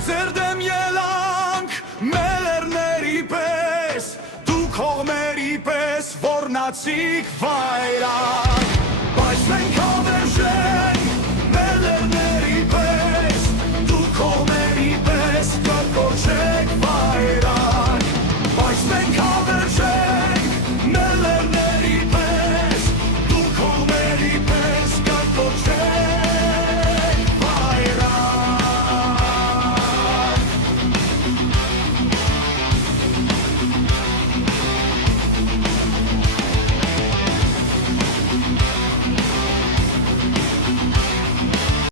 Ձերդեմ ելանք մելերների պես, դուք հողմերի պես որնացիք վայրակ, բայց մենք հավերժենք մելերների պես, դուք հողմերի պես կկոչեք